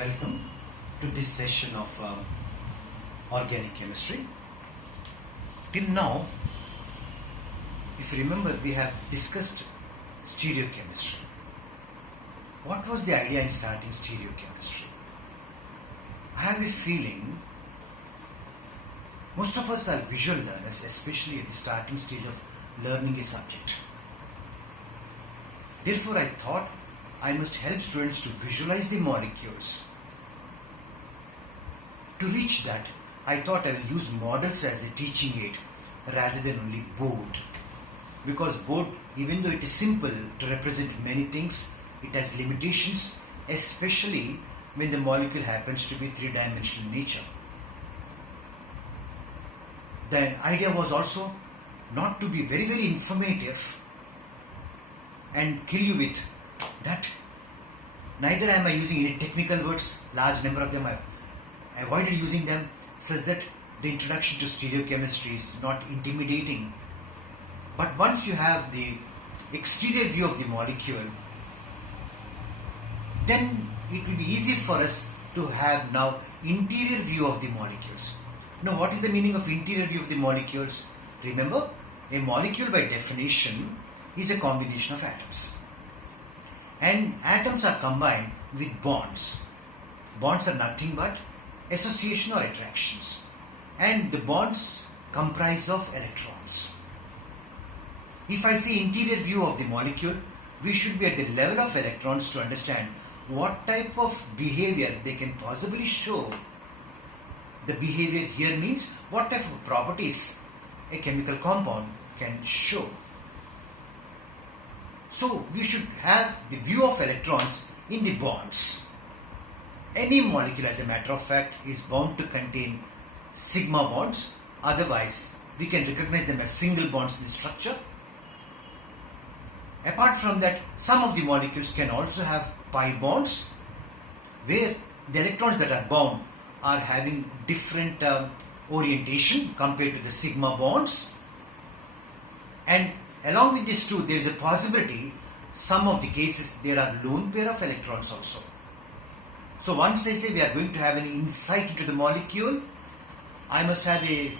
welcome to this session of organic chemistry. Till now, if you remember, we have discussed stereochemistry. What was the idea in starting stereochemistry? I have a feeling most of us are visual learners, especially at the starting stage of learning a subject. Therefore, I thought I must help students to visualize the molecules. To reach that, I thought I will use models as a teaching aid rather than only board. Because board, even though it is simple to represent many things, it has limitations, especially when the molecule happens to be three-dimensional nature. The idea was also not to be very, very informative and kill you with that. Neither am I using any technical words, large number of them. I've avoided using them such that the introduction to stereochemistry is not intimidating. But once you have the exterior view of the molecule, then it will be easy for us to have now interior view of the molecules. Now, what is the meaning of interior view of the molecules? Remember, a molecule by definition is a combination of atoms. And atoms are combined with bonds. Bonds are nothing but association or attractions. And the bonds comprise of electrons. If I say interior view of the molecule, we should be at the level of electrons to understand what type of behavior they can possibly show. The behavior here means what type of properties a chemical compound can show. So we should have the view of electrons in the bonds. Any molecule, as a matter of fact, is bound to contain sigma bonds. Otherwise, we can recognize them as single bonds in the structure. Apart from that, some of the molecules can also have pi bonds, where the electrons that are bound are having different orientation compared to the sigma bonds. And along with this too, there is a possibility, some of the cases, there are lone pair of electrons also. So once I say we are going to have an insight into the molecule, I must have a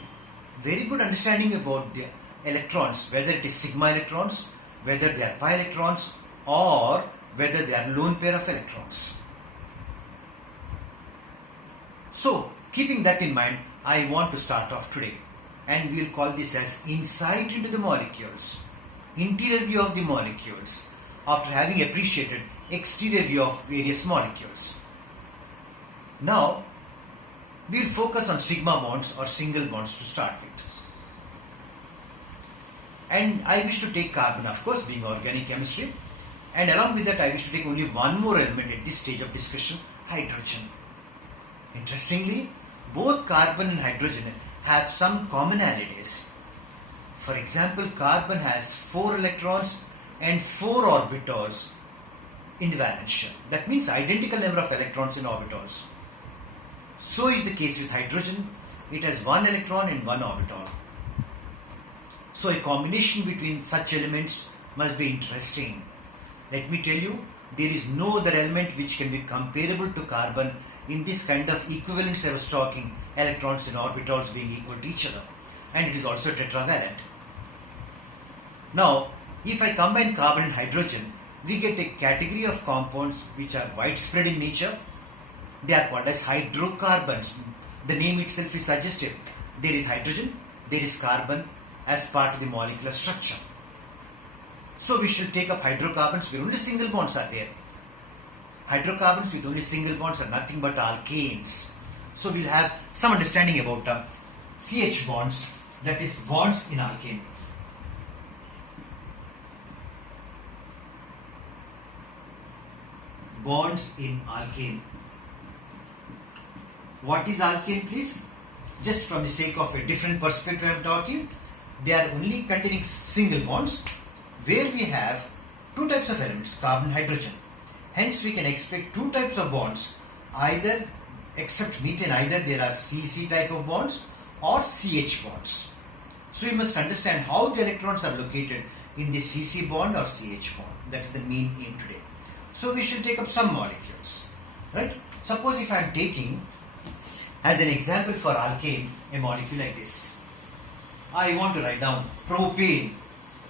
very good understanding about the electrons, whether it is sigma electrons, whether they are pi electrons, or whether they are lone pair of electrons. So, keeping that in mind, I want to start off today, and we will call this as insight into the molecules, interior view of the molecules, after having appreciated exterior view of various molecules. Now, we will focus on sigma bonds or single bonds to start with. And I wish to take carbon, of course, being organic chemistry, and along with that I wish to take only one more element at this stage of discussion, hydrogen. Interestingly, both carbon and hydrogen have some commonalities. For example, carbon has 4 electrons and 4 orbitals in the valence shell. That means identical number of electrons in orbitals. So is the case with hydrogen. It has 1 electron and 1 orbital. So a combination between such elements must be interesting. Let me tell you, there is no other element which can be comparable to carbon in this kind of equivalence I was talking, electrons and orbitals being equal to each other. And it is also tetravalent. Now, if I combine carbon and hydrogen, we get a category of compounds which are widespread in nature. They are called as hydrocarbons. The name itself is suggestive. There is hydrogen, there is carbon as part of the molecular structure. So we shall take up hydrocarbons where only single bonds are there. Hydrocarbons with only single bonds are nothing but alkanes. So we'll have some understanding about CH bonds, that is bonds in alkane. Bonds in alkane. What is alkane, please? Just from the sake of a different perspective I am talking, they are only containing single bonds where we have 2 types of elements, carbon and hydrogen. Hence we can expect 2 types of bonds, either, except methane, either there are CC type of bonds or CH bonds. So you must understand how the electrons are located in the CC bond or CH bond. That is the main aim today. So we shall take up some molecules, right? Suppose if I am taking as an example for alkane a molecule like this. I want to write down propane.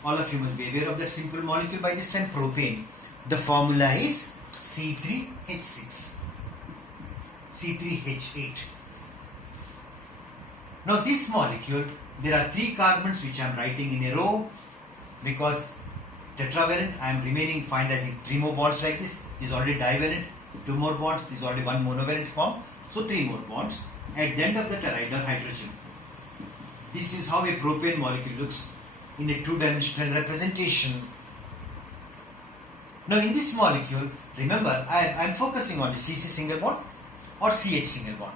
All of you must be aware of that simple molecule by this time, propane. The formula is C3H6, C3H8. Now this molecule, there are 3 carbons which I am writing in a row because tetravalent, I am remaining finalizing 3 more bonds like this. This is already divalent, 2 more bonds, this is already 1 monovalent form, so 3 more bonds. At the end of that I write down hydrogen. This is how a propane molecule looks in a 2-dimensional representation. Now in this molecule, remember I am focusing on the CC single bond or CH single bond.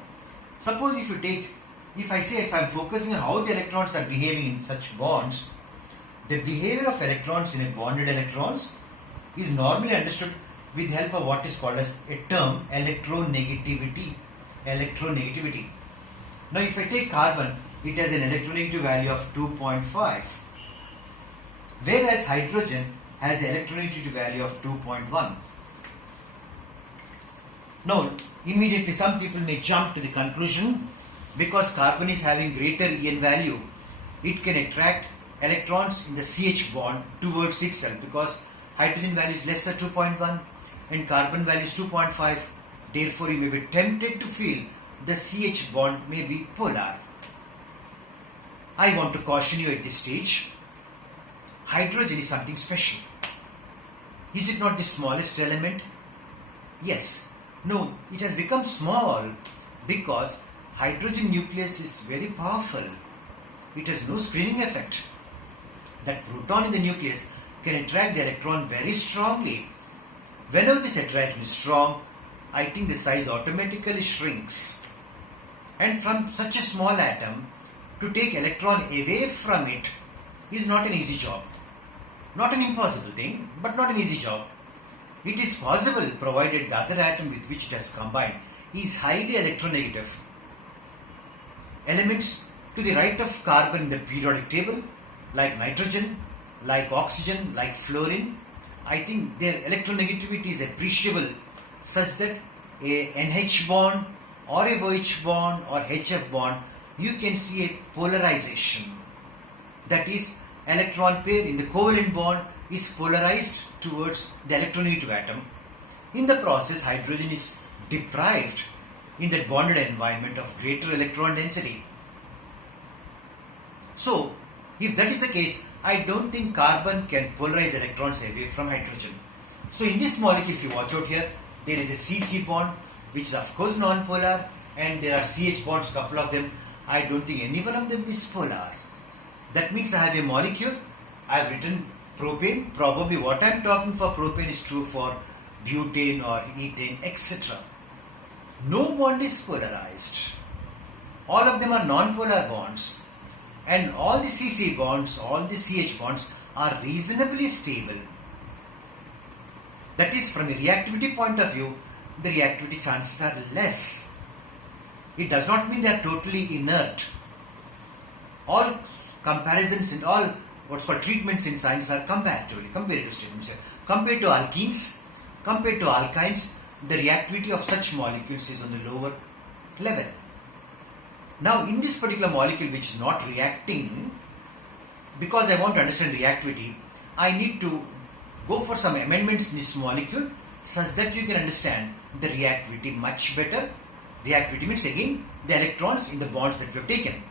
Suppose if I am focusing on how the electrons are behaving in such bonds, the behavior of electrons in a bonded electrons is normally understood with the help of what is called as a term electronegativity. Electronegativity. Now if I take carbon, it has an electronegative value of 2.5, whereas hydrogen has an electronegativity value of 2.1. Now immediately some people may jump to the conclusion, because carbon is having greater En value, it can attract electrons in the CH bond towards itself, because hydrogen value is lesser 2.1 and carbon value is 2.5. Therefore you may be tempted to feel the CH bond may be polar. I want to caution you at this stage, hydrogen is something special. Is it not the smallest element? Yes. No, it has become small because hydrogen nucleus is very powerful. It has no screening effect. That proton in the nucleus can attract the electron very strongly. Whenever this attraction is strong, I think the size automatically shrinks. And from such a small atom, to take electron away from it is not an easy job. Not an impossible thing, but not an easy job. It is possible provided the other atom with which it has combined is highly electronegative. Elements to the right of carbon in the periodic table, like nitrogen, like oxygen, like fluorine, I think their electronegativity is appreciable such that a NH bond or a OH bond or HF bond, you can see a polarization. That is, electron pair in the covalent bond is polarized towards the electronegative atom. In the process, hydrogen is deprived in that bonded environment of greater electron density. So, if that is the case, I don't think carbon can polarize electrons away from hydrogen. So in this molecule, if you watch out here, there is a CC bond, which is of course non-polar, and there are CH bonds, couple of them. I don't think any one of them is polar. That means I have a molecule, I have written propane. Probably what I am talking for propane is true for butane or ethane, etc. No bond is polarized. All of them are non-polar bonds. And all the CC bonds, all the CH bonds are reasonably stable. That is, from a reactivity point of view, the reactivity chances are less. It does not mean they are totally inert. All comparisons and all what's called treatments in science are comparative statements. Compared to alkenes, compared to alkynes, the reactivity of such molecules is on the lower level. Now in this particular molecule which is not reacting, because I want to understand reactivity, I need to go for some amendments in this molecule such that you can understand the reactivity much better. Reactivity means again the electrons in the bonds that we have taken.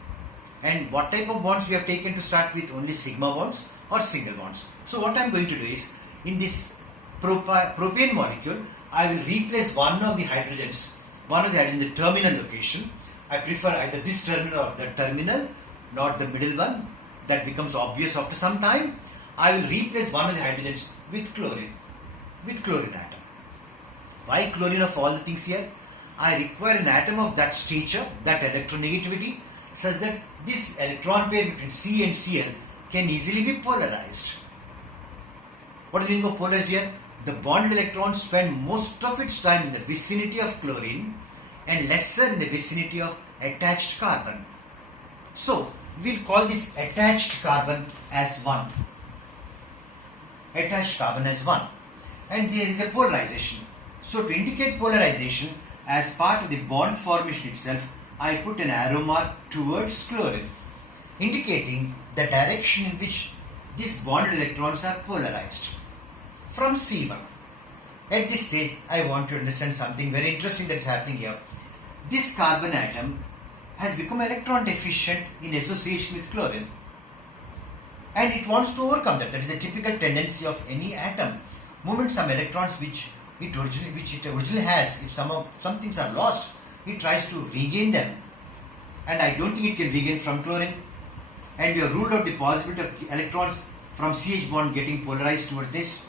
And what type of bonds we have taken to start with? Only sigma bonds or single bonds. So what I am going to do is, in this propane molecule, I will replace one of the hydrogens in the terminal location. I prefer either this terminal or that terminal, not the middle one. That becomes obvious after some time. I will replace one of the hydrogens with chlorine atom. Why chlorine of all the things here? I require an atom of that stature, that electronegativity, such that this electron pair between C and Cl can easily be polarized. What is the meaning of polarized here? The bonded electron spend most of its time in the vicinity of chlorine and lesser in the vicinity of attached carbon. So, we'll call this attached carbon as 1. Attached carbon as 1. And there is a polarization. So, to indicate polarization, as part of the bond formation itself, I put an arrow mark towards chlorine, indicating the direction in which these bonded electrons are polarized. From C1. At this stage, I want to understand something very interesting that is happening here. This carbon atom has become electron deficient in association with chlorine. And it wants to overcome that. That is a typical tendency of any atom. Movement some electrons which it originally has. If some things are lost, it tries to regain them. And I don't think it can regain from chlorine. And we have ruled out the possibility of electrons from CH bond getting polarized toward this.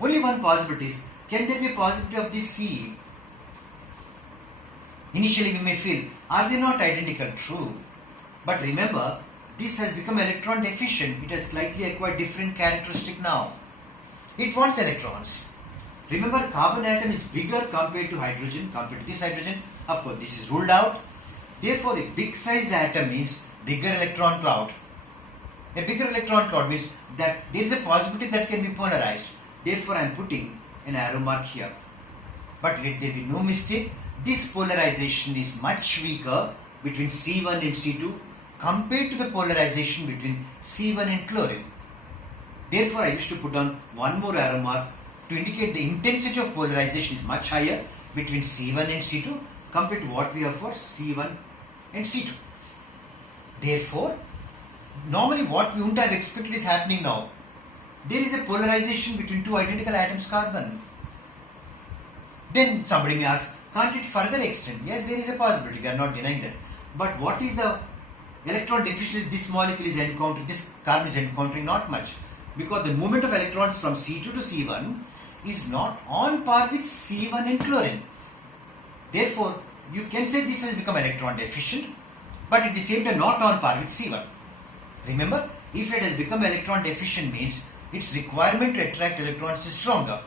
Only one possibility is, can there be a possibility of this C? Initially we may feel, are they not identical? True. But remember, this has become electron deficient. It has slightly acquired different characteristic now. It wants electrons. Remember, carbon atom is bigger compared to hydrogen, compared to this hydrogen. Of course, this is ruled out. Therefore, a big sized atom means bigger electron cloud. A bigger electron cloud means that there is a possibility that can be polarized. Therefore, I am putting an arrow mark here. But let there be no mistake, this polarization is much weaker between C1 and C2 compared to the polarization between C1 and chlorine. Therefore, I wish to put down one more arrow mark to indicate the intensity of polarization is much higher between C1 and C2 compared to what we have for C1 and C2. Therefore, normally what we wouldn't have expected is happening now. There is a polarization between two identical atoms carbon. Then somebody may ask, can't it further extend? Yes, there is a possibility, we are not denying that. But what is the electron deficiency this molecule is encountering, this carbon is encountering? Not much. Because the movement of electrons from C2 to C1 is not on par with C1 and chlorine. Therefore, you can say this has become electron deficient, but at the same time not on par with C1. Remember, if it has become electron deficient means its requirement to attract electrons is stronger.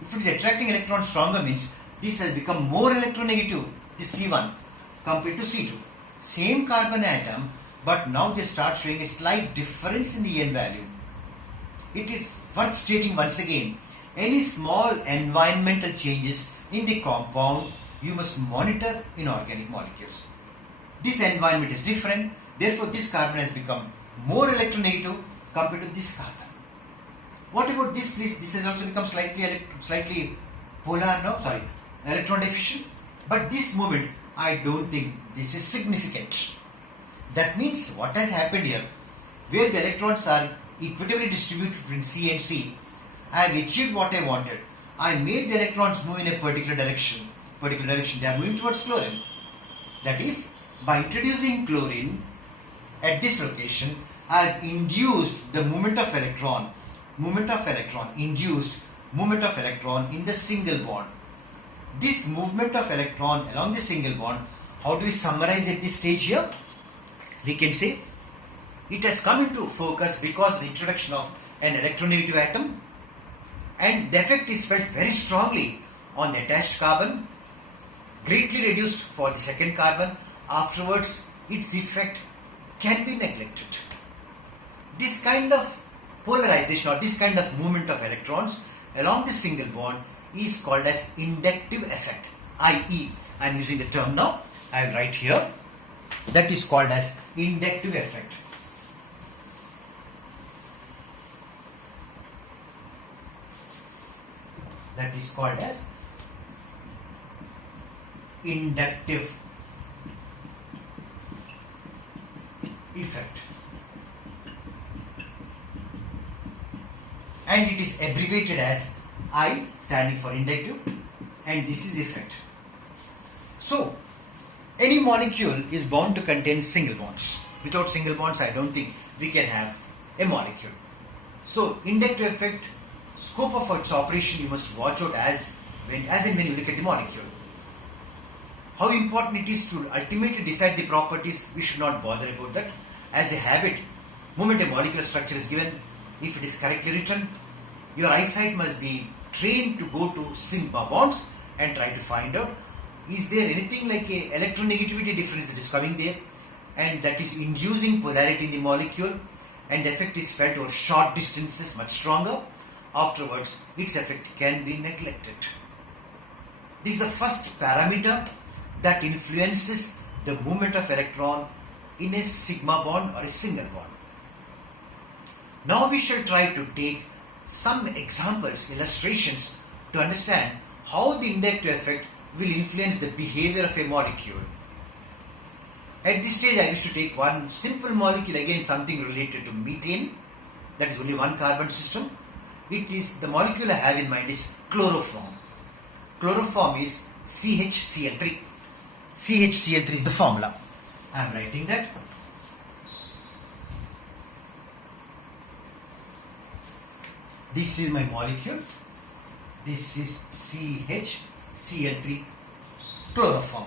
If it is attracting electrons stronger means this has become more electronegative, this C1, compared to C2. Same carbon atom, but now they start showing a slight difference in the n value. It is worth stating once again, any small environmental changes in the compound you must monitor in organic molecules. This environment is different, therefore this carbon has become more electronegative compared to this carbon. What about this, please? This has also become slightly electron deficient. But this movement, I don't think this is significant. That means what has happened here, where the electrons are equitably distributed between C and C, I have achieved what I wanted. I made the electrons move in a particular direction. They are moving towards chlorine. That is, by introducing chlorine at this location, I have induced the movement of electron in the single bond. This movement of electron along the single bond, how do we summarize at this stage here? We can say it has come into focus because of the introduction of an electronegative atom, and the effect is felt very strongly on the attached carbon, greatly reduced for the second carbon. Afterwards, its effect can be neglected. This kind of polarization or this kind of movement of electrons along the single bond is called as inductive effect, i.e., I am using the term now, I will write here, that is called as inductive effect. That is called as inductive effect. And it is abbreviated as I, standing for inductive, and this is effect. So, any molecule is bound to contain single bonds. Without single bonds, I don't think we can have a molecule. So, inductive effect, scope of its operation you must watch out as and when you look at the molecule. How important it is to ultimately decide the properties, we should not bother about that. As a habit, moment a molecular structure is given, if it is correctly written, your eyesight must be trained to go to sigma bonds and try to find out, is there anything like a electronegativity difference that is coming there, and that is inducing polarity in the molecule, and the effect is felt over short distances much stronger. Afterwards, its effect can be neglected. This is the first parameter that influences the movement of electron in a sigma bond or a single bond. Now we shall try to take some examples, illustrations to understand how the inductive effect will influence the behavior of a molecule. At this stage I wish to take one simple molecule, again something related to methane, that is only one carbon system. It is the molecule I have in mind is chloroform. Chloroform is CHCl3. CHCl3 is the formula. I am writing that. This is my molecule. This is CHCl3 chloroform.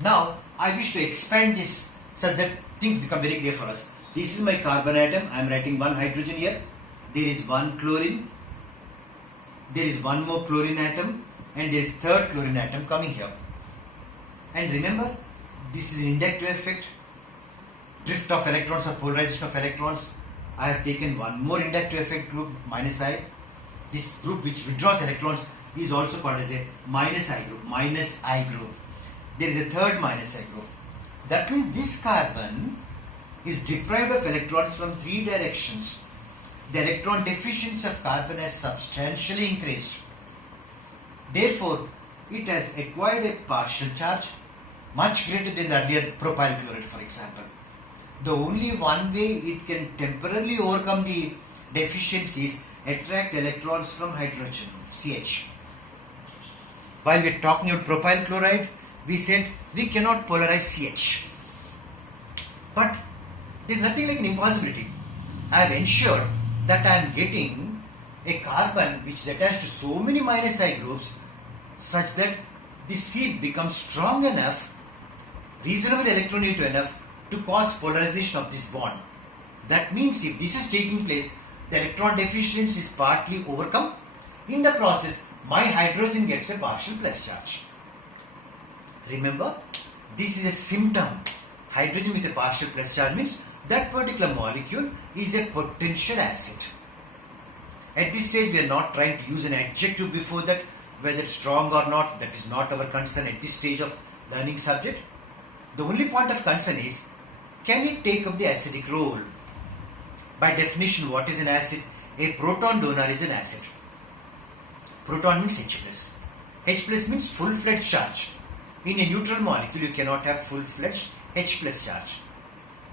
Now I wish to expand this such that things become very clear for us. This is my carbon atom. I am writing one hydrogen here. There is one chlorine. There is one more chlorine atom, and there is third chlorine atom coming here. And remember, this is an inductive effect. Drift of electrons or polarization of electrons. I have taken one more inductive effect group, minus I. This group which withdraws electrons is also called as a minus I group. Minus I group. There is a third minus I group. That means this carbon is deprived of electrons from three directions. The electron deficiency of carbon has substantially increased. Therefore, it has acquired a partial charge much greater than the earlier propyl chloride, for example. The only one way it can temporarily overcome the deficiencies attract electrons from hydrogen, CH. While we are talking about propyl chloride, we said we cannot polarize CH. But there is nothing like an impossibility. I have ensured that I am getting a carbon which is attached to so many minus I groups such that the C becomes strong enough, reasonably electronegative enough to cause polarization of this bond. That means if this is taking place, the electron deficiency is partly overcome. In the process, my hydrogen gets a partial plus charge. Remember, this is a symptom. Hydrogen with a partial plus charge means that particular molecule is a potential acid. At this stage, we are not trying to use an adjective before that, whether it's strong or not. That is not our concern at this stage of learning subject. The only point of concern is, can it take up the acidic role? By definition, what is an acid? A proton donor is an acid. Proton means H plus. H plus means full-fledged charge. In a neutral molecule, you cannot have full-fledged H plus charge.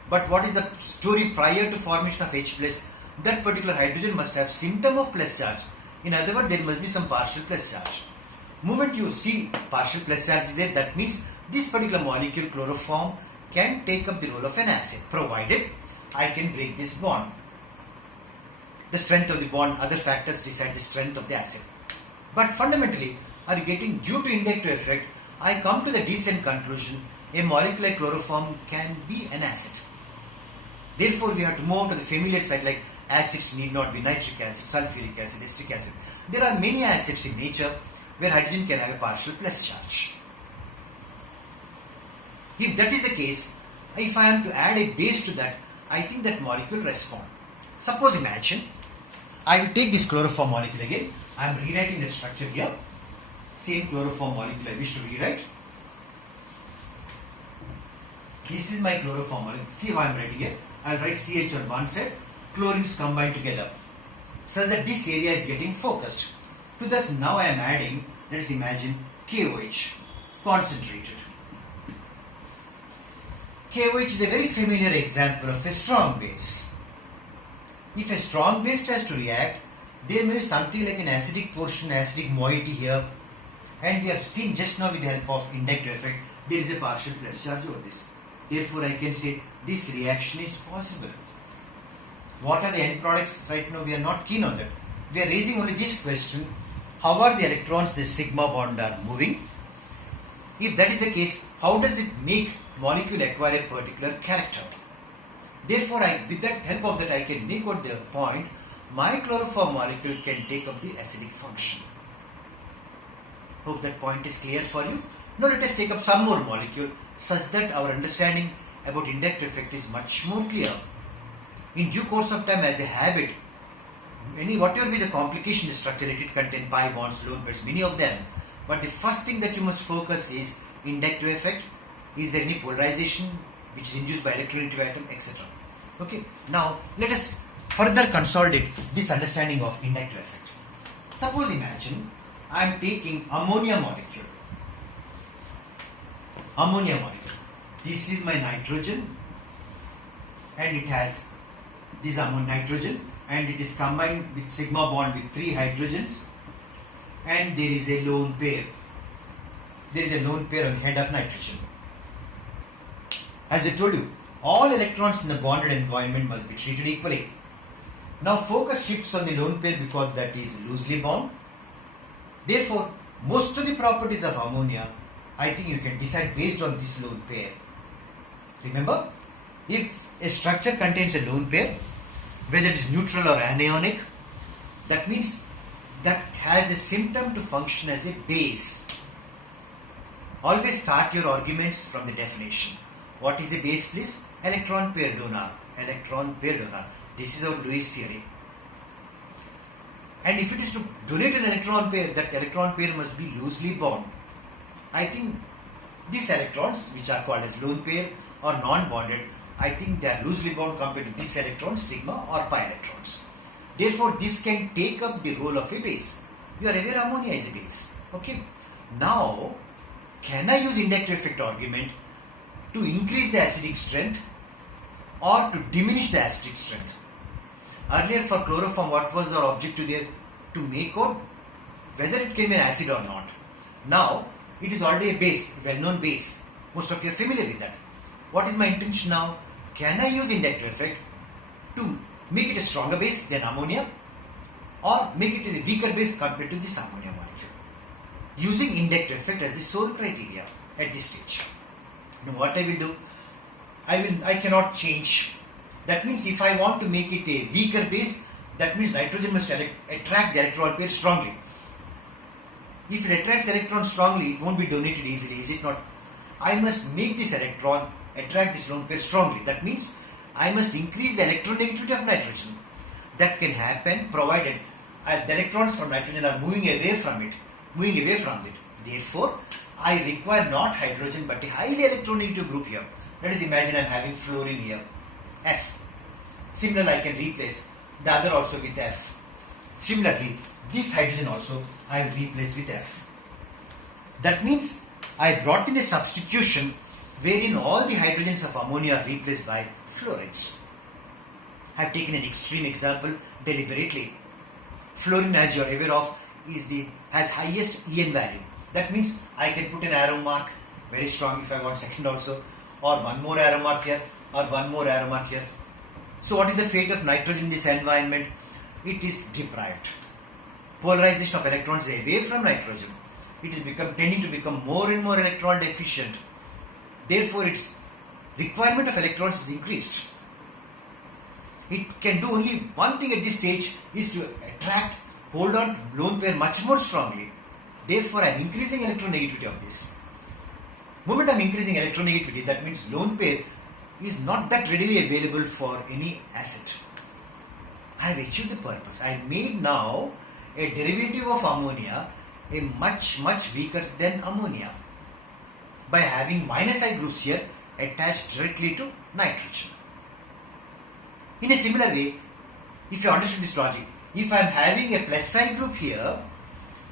But what is the story prior to formation of H plus? That particular hydrogen must have symptom of plus charge. In other words, there must be some partial plus charge. Moment you see partial plus charge is there, that means this particular molecule, chloroform, can take up the role of an acid, provided I can break this bond. The strength of the bond, other factors decide the strength of the acid. But fundamentally, are you getting, due to inductive effect, I come to the decent conclusion, a molecule like chloroform can be an acid. Therefore, we have to move on to the familiar side, like acids need not be nitric acid, sulfuric acid, acetic acid. There are many acids in nature where hydrogen can have a partial plus charge. If that is the case, if I am to add a base to that, I think that molecule respond. Suppose imagine, I will take this chloroform molecule again. I am rewriting the structure here. Same chloroform molecule I wish to rewrite. This is my chloroform molecule. See how I am writing it. I will write CH on one side, chlorines combined together, so that this area is getting focused. To this, now I am adding, let us imagine, KOH, concentrated. KOH is a very familiar example of a strong base. If a strong base has to react, there may be something like an acidic portion, acidic moiety here, and we have seen just now with the help of inductive effect, there is a partial plus charge over this. Therefore, I can say this reaction is possible. What are the end products? Right now, we are not keen on that. We are raising only this question: how are the electrons, the sigma bond are moving? If that is the case, how does it make molecule acquire a particular character? Therefore, with that help of that, I can make out the point: my chloroform molecule can take up the acidic function. Hope that point is clear for you. Now let us take up some more molecule such that our understanding about inductive effect is much more clear. In due course of time, as a habit, whatever be the complication in the structure, let it contain pi bonds, lone pairs, many of them, But the first thing that you must focus is inductive effect. Is there any polarization which is induced by electronegative atom, etc. Okay. Now let us further consolidate this understanding of inductive effect. Suppose imagine I am taking ammonia molecule. Ammonia molecule. This is my nitrogen, and it has this nitrogen, and it is combined with sigma bond with 3 hydrogens, and there is a lone pair. There is a lone pair on the head of nitrogen. As I told you, all electrons in the bonded environment must be treated equally. Now focus shifts on the lone pair because that is loosely bound. Therefore, most of the properties of ammonia, I think you can decide based on this lone pair. Remember, if a structure contains a lone pair, whether it is neutral or anionic, that means that has a symptom to function as a base. Always start your arguments from the definition. What is a base, please? Electron pair donor. Electron pair donor. This is our Lewis theory. And if it is to donate an electron pair, that electron pair must be loosely bound. I think these electrons, which are called as lone pair or non-bonded, I think they are loosely bound compared to these electrons, sigma or pi electrons. Therefore, this can take up the role of a base. You are aware ammonia is a base. Okay. Now, can I use inductive effect argument to increase the acidic strength or to diminish the acidic strength? Earlier for chloroform, what was our objective there? To make out whether it can be an acid or not. Now, it is already a base, well-known base. Most of you are familiar with that. What is my intention now? Can I use inductive effect to make it a stronger base than ammonia, or make it a weaker base compared to this ammonia molecule? Using inductive effect as the sole criteria at this stage. Now what I will do? I cannot change. That means if I want to make it a weaker base, that means nitrogen must attract the electron pair strongly. If it attracts electrons strongly, it won't be donated easily, is it not? I must make this electron attract this lone pair strongly. That means I must increase the electronegativity of nitrogen. That can happen provided the electrons from nitrogen are moving away from it. Therefore, I require not hydrogen but a highly electronegative group here. Let us imagine I am having fluorine here, F. Similarly, I can replace the other also with F. Similarly, this hydrogen also I will replace with F. That means I brought in a substitution wherein all the hydrogens of ammonia are replaced by fluorines. I have taken an extreme example deliberately. Fluorine, as you are aware of, has highest En value. That means I can put an arrow mark, very strong if I want second also, or one more arrow mark here, or one more arrow mark here. So what is the fate of nitrogen in this environment? It is deprived. Polarization of electrons away from nitrogen. It is tending to become more and more electron deficient. Therefore, its requirement of electrons is increased. It can do only one thing at this stage, is to hold on to lone pair much more strongly. Therefore, I am increasing electronegativity of this. Moment I am increasing electronegativity, that means lone pair is not that readily available for any acid. I have achieved the purpose. I have made now a derivative of ammonia a much weaker than ammonia by having minus I groups here attached directly to nitrogen. In a similar way, if you understand this logic, if I am having a plus I group here,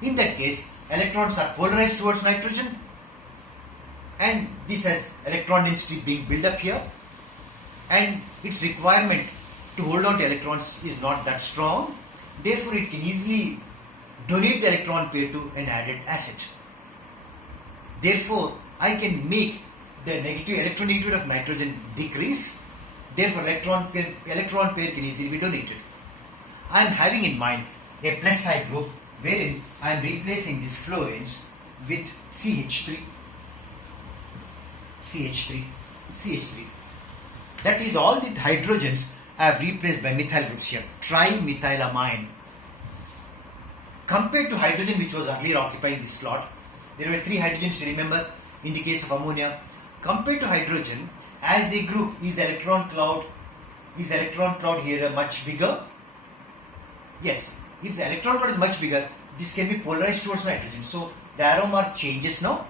in that case electrons are polarized towards nitrogen, and this has electron density being built up here, and its requirement to hold on to electrons is not that strong. Therefore, it can easily donate the electron pair to an added acid. Therefore, I can make the electronegativity of nitrogen decrease. Therefore, electron pair can easily be donated. I am having in mind a plus I group wherein I am replacing these fluorines with CH3. That is, all the hydrogens I have replaced by methyl groups here, trimethylamine. Compared to hydrogen which was earlier occupying this slot, there were 3 hydrogens, remember, in the case of ammonia. Compared to hydrogen, as a group, is the electron cloud here much bigger? Yes. If the electron cloud is much bigger, this can be polarized towards nitrogen. So the arrow mark changes now.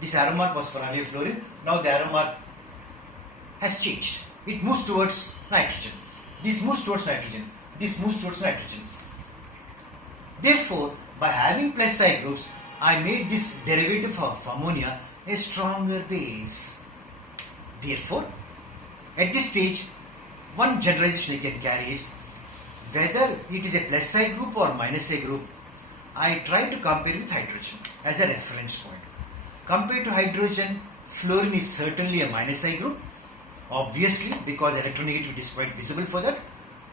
This arrow mark was for earlier fluorine. Now the arrow mark has changed. It moves towards nitrogen. This moves towards nitrogen. This moves towards nitrogen. Therefore, by having plus I groups, I made this derivative of ammonia a stronger base. Therefore, at this stage, one generalization I can carry is whether it is a plus I group or minus I group, I try to compare with hydrogen as a reference point. Compared to hydrogen, fluorine is certainly a minus I group, obviously, because electronegativity is quite visible for that.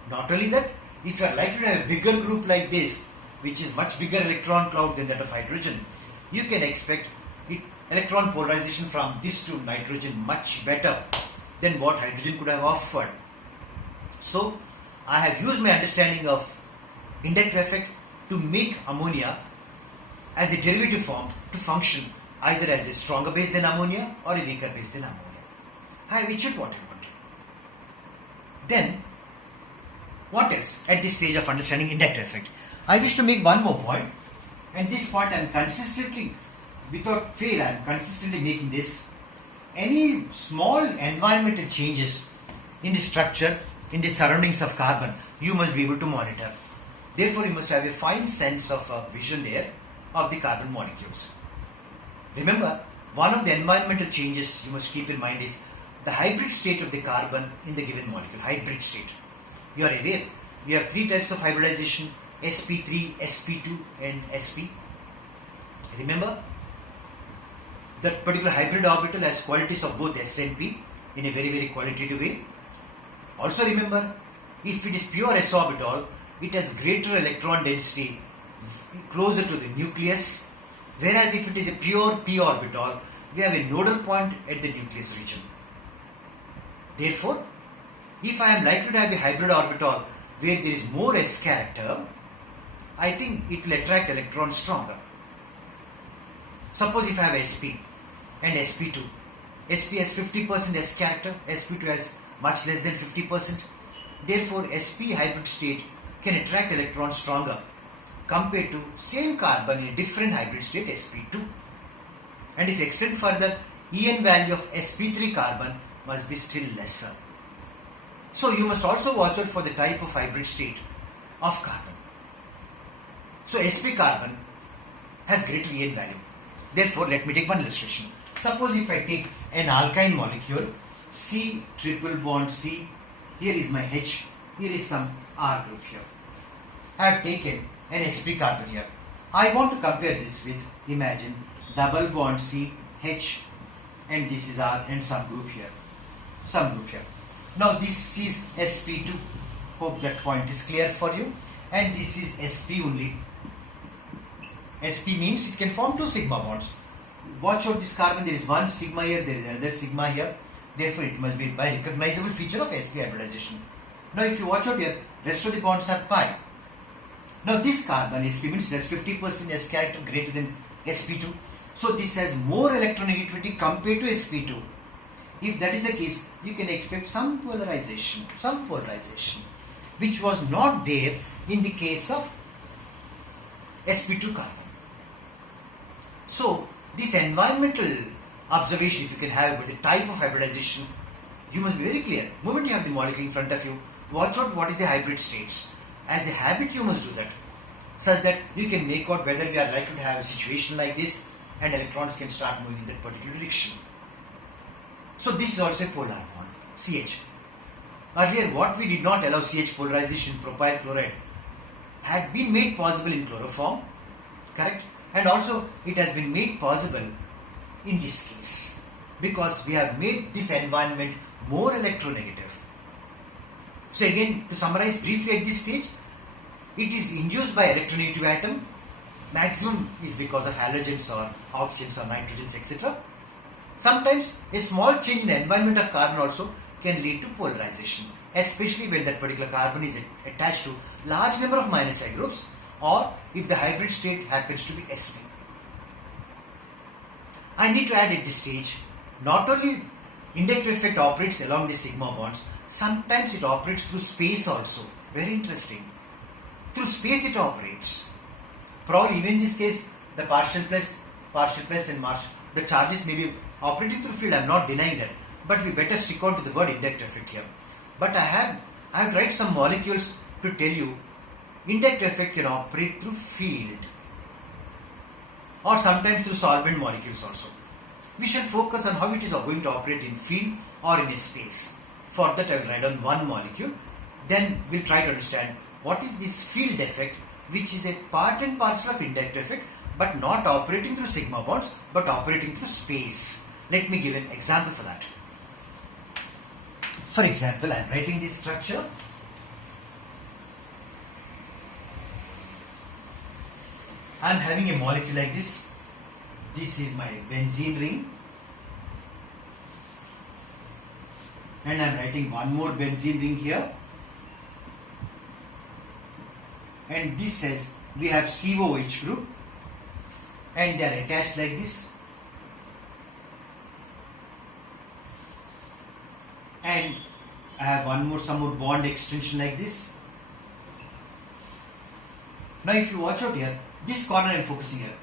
Not only that, if you are likely to have a bigger group like this, which is much bigger electron cloud than that of hydrogen, you can expect electron polarization from this to nitrogen much better than what hydrogen could have offered. So, I have used my understanding of inductive effect to make ammonia as a derivative form to function either as a stronger base than ammonia or a weaker base than ammonia. I have achieved what I wanted. Then, what else at this stage of understanding inductive effect? I wish to make one more point, and this point I am consistently, without fail, I am consistently making this. Any small environmental changes in the structure, in the surroundings of carbon, you must be able to monitor. Therefore, you must have a fine sense of vision there of the carbon molecules. Remember, one of the environmental changes you must keep in mind is the hybrid state of the carbon in the given molecule, hybrid state. You are aware, we have three types of hybridization, sp3, sp2 and sp. Remember, that particular hybrid orbital has qualities of both s and p in a very, very qualitative way. Also remember, if it is pure s orbital, it has greater electron density closer to the nucleus, whereas if it is a pure p orbital, we have a nodal point at the nucleus region. Therefore, if I am likely to have a hybrid orbital where there is more s character, I think it will attract electrons stronger. Suppose if I have sp and sp2, sp has 50% s character, sp2 has much less than 50%. Therefore, sp hybrid state can attract electrons stronger compared to same carbon in a different hybrid state sp2. And if you extend further, En value of sp3 carbon must be still lesser. So you must also watch out for the type of hybrid state of carbon. So sp carbon has greater En value. Therefore, let me take one illustration. Suppose if I take an alkyne molecule, C triple bond C, here is my H, here is some R group here. I have taken an sp carbon here. I want to compare this with, imagine, double bond C, H, and this is R and some group here. Now this is sp2. Hope that point is clear for you. And this is sp only. Sp means it can form two sigma bonds. Watch out this carbon, there is one sigma here, there is another sigma here. Therefore, it must be a recognizable feature of sp hybridization. Now, if you watch out here, rest of the bonds are pi. Now, this carbon sp means there's 50% s character greater than sp2. So, this has more electronegativity compared to sp2. If that is the case, you can expect some polarization, which was not there in the case of sp2 carbon. So, this environmental observation, if you can have with the type of hybridization, you must be very clear. The moment you have the molecule in front of you, watch out what is the hybrid states. As a habit, you must do that, such that you can make out whether we are likely to have a situation like this and electrons can start moving in that particular direction. So this is also a polar bond, CH. Earlier, what we did not allow CH polarization in propyl chloride had been made possible in chloroform, correct? And also it has been made possible in this case because we have made this environment more electronegative. So again, to summarize briefly at this stage, it is induced by electronegative atom. Maximum is because of halogens or oxygens or nitrogens, etc. Sometimes a small change in the environment of carbon also can lead to polarization, especially when that particular carbon is attached to large number of minus I groups or if the hybrid state happens to be sp. I need to add at this stage, not only inductive effect operates along the sigma bonds, sometimes it operates through space also. Very interesting. Through space it operates. Probably even in this case, the partial plus and the charges may be operating through field. I am not denying that, but we better stick on to the word inductive effect here. But I have tried some molecules to tell you inductive effect can operate through field or sometimes through solvent molecules also. We shall focus on how it is going to operate in field or in a space. For that I will write down one molecule. Then we'll try to understand what is this field effect, which is a part and parcel of inductive effect, but not operating through sigma bonds, but operating through space. Let me give an example for that. For example, I am writing this structure. I am having a molecule like this. This is my benzene ring. And I am writing one more benzene ring here. And this says we have COH group and they are attached like this. And I have some more bond extension like this. Now if you watch out here, this corner I am focusing here.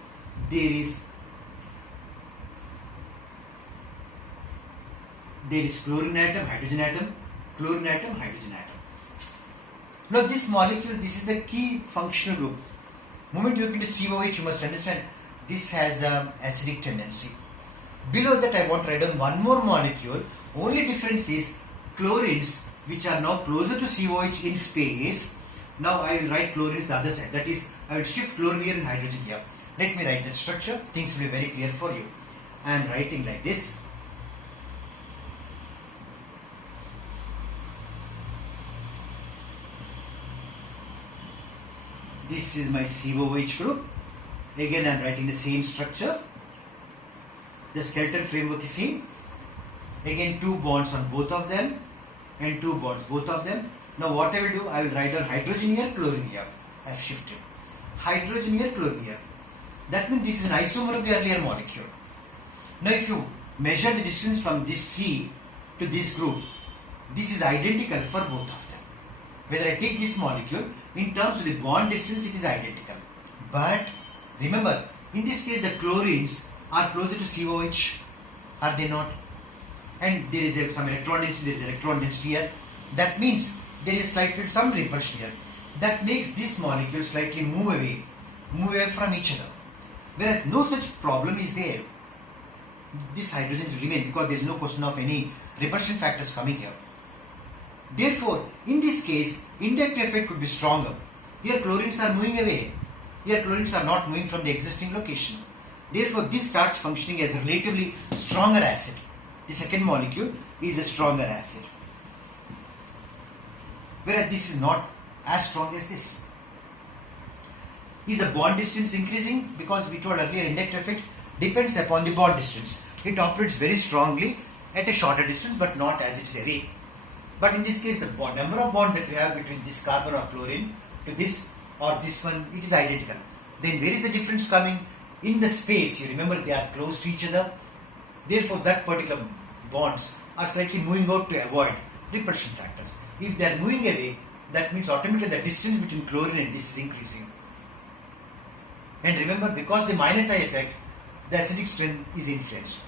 There is chlorine atom, hydrogen atom, chlorine atom, hydrogen atom. Now this molecule, this is the key functional group. Moment you look into COH, you must understand this has an acidic tendency. Below that I want to write down one more molecule. Only difference is chlorines which are now closer to COH in space. Now I will write chlorines the other side. That is, I will shift chlorine here and hydrogen here. Let me write that structure. Things will be very clear for you. I am writing like this. This is my COH group. Again I am writing the same structure. The skeleton framework is same. Again 2 bonds on both of them and 2 bonds both of them. Now what I will do, I will write down hydrogen here, chlorine here. I have shifted. Hydrogen here, chlorine here. That means this is an isomer of the earlier molecule. Now if you measure the distance from this C to this group, this is identical for both of them. Whether I take this molecule, in terms of the bond distance it is identical. But remember, in this case the chlorines are closer to COH, are they not? And there is some electron density, there is electron density here. That means there is slightly some repulsion here. That makes this molecule slightly move away from each other. Whereas no such problem is there. This hydrogen will remain because there is no question of any repulsion factors coming here. Therefore, in this case, inductive effect could be stronger. Here chlorines are moving away. Here chlorines are not moving from the existing location. Therefore, this starts functioning as a relatively stronger acid. The second molecule is a stronger acid. Whereas this is not as strong as this. Is the bond distance increasing? Because we told earlier inductive effect depends upon the bond distance. It operates very strongly at a shorter distance but not as it is away. But in this case the number of bonds that we have between this carbon or chlorine to this or this one, it is identical. Then where is the difference coming? In the space, you remember they are close to each other. Therefore that particular bonds are slightly moving out to avoid repulsion factors. If they are moving away, that means automatically the distance between chlorine and this is increasing. And remember, because the minus I effect, the acidic strength is influenced.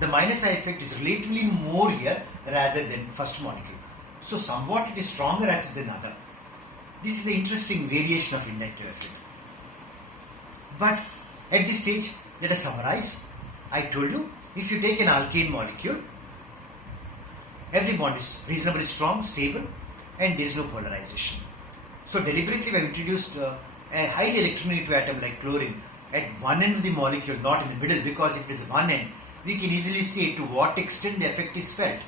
The minus I effect is relatively more here rather than first molecule. So somewhat it is stronger acid than other. This is an interesting variation of inductive effect. But at this stage, let us summarize. I told you, if you take an alkane molecule, every bond is reasonably strong, stable, and there is no polarization. So deliberately we have introduced a highly electronegative atom like chlorine at one end of the molecule, not in the middle, because if it is one end, we can easily say to what extent the effect is felt.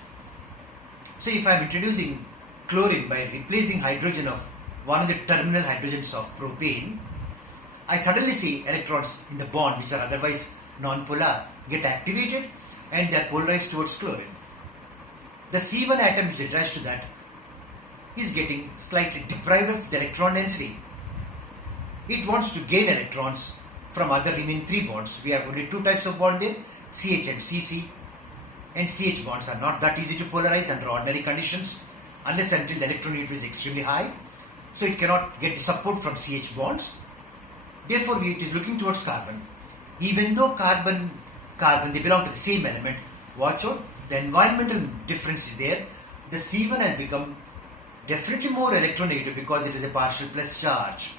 So if I am introducing chlorine by replacing hydrogen of one of the terminal hydrogens of propane, I suddenly see electrons in the bond which are otherwise non-polar get activated and they are polarized towards chlorine. The C1 atom which is attached to that is getting slightly deprived of the electron density. It wants to gain electrons from other remaining 3 bonds. We have only 2 types of bond there, CH and CC. And CH bonds are not that easy to polarize under ordinary conditions unless until the electronegativity is extremely high. So it cannot get the support from CH bonds. Therefore, it is looking towards carbon. Even though carbon, they belong to the same element, watch out, the environmental difference is there. The C1 has become definitely more electronegative because it is a partial plus charge.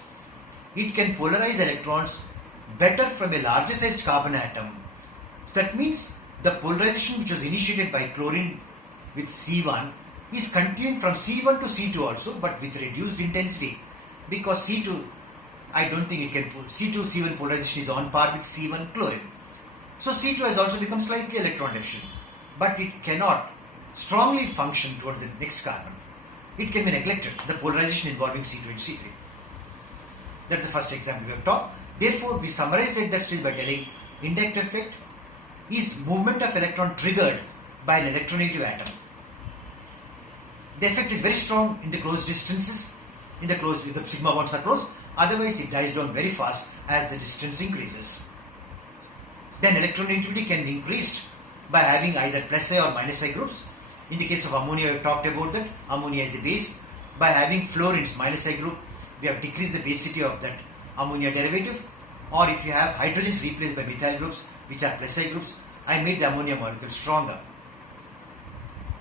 It can polarize electrons better from a larger sized carbon atom. That means the polarization which was initiated by chlorine with C1 is continuing from C1 to C2 also, but with reduced intensity, because C2, I don't think it can C2-C1 polarization is on par with C1 chlorine. So C2 has also become slightly electron deficient, but it cannot strongly function toward the next carbon. It can be neglected, the polarization involving C2 and C3. That's the first example we have taught. Therefore, we summarized at that stage by telling inductive effect is movement of electron triggered by an electronegative atom. The effect is very strong in the close distances, if the sigma bonds are close. Otherwise, it dies down very fast as the distance increases. Then electronegativity can be increased by having either plus I or minus I groups. In the case of ammonia, we have talked about that. Ammonia is a base. By having fluorines minus I group, we have decreased the basicity of that ammonia derivative. Or if you have hydrogens replaced by methyl groups, which are plus I groups, I made the ammonia molecule stronger.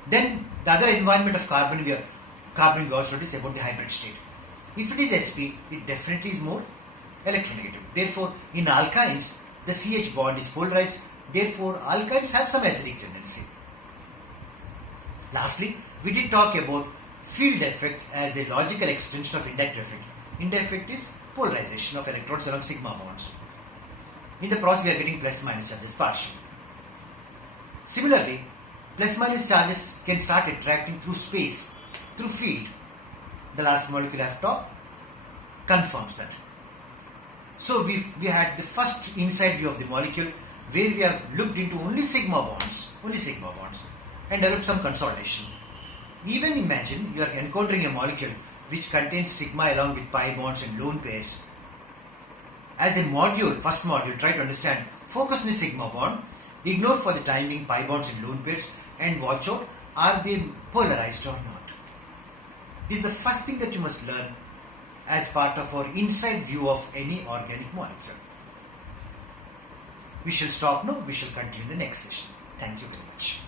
Then the other environment of carbon we also notice about the hybrid state. If it is sp, it definitely is more electronegative. Therefore, in alkynes, the CH bond is polarized. Therefore, alkynes have some acidic tendency. Lastly, we did talk about field effect as a logical extension of inductive effect. Inductive effect is polarization of electrons along sigma bonds. In the process, we are getting plus minus charges partial. Similarly, plus minus charges can start attracting through space, through field. The last molecule I have taught confirms that. So we had the first inside view of the molecule where we have looked into only sigma bonds, and developed some consolidation. Even imagine you are encountering a molecule which contains sigma along with pi bonds and lone pairs. As a module, first module, try to understand, focus on the sigma bond, ignore for the time being pi bonds and lone pairs, and watch out, are they polarized or not? This is the first thing that you must learn as part of our inside view of any organic molecule. We shall stop now. We shall continue in the next session. Thank you very much.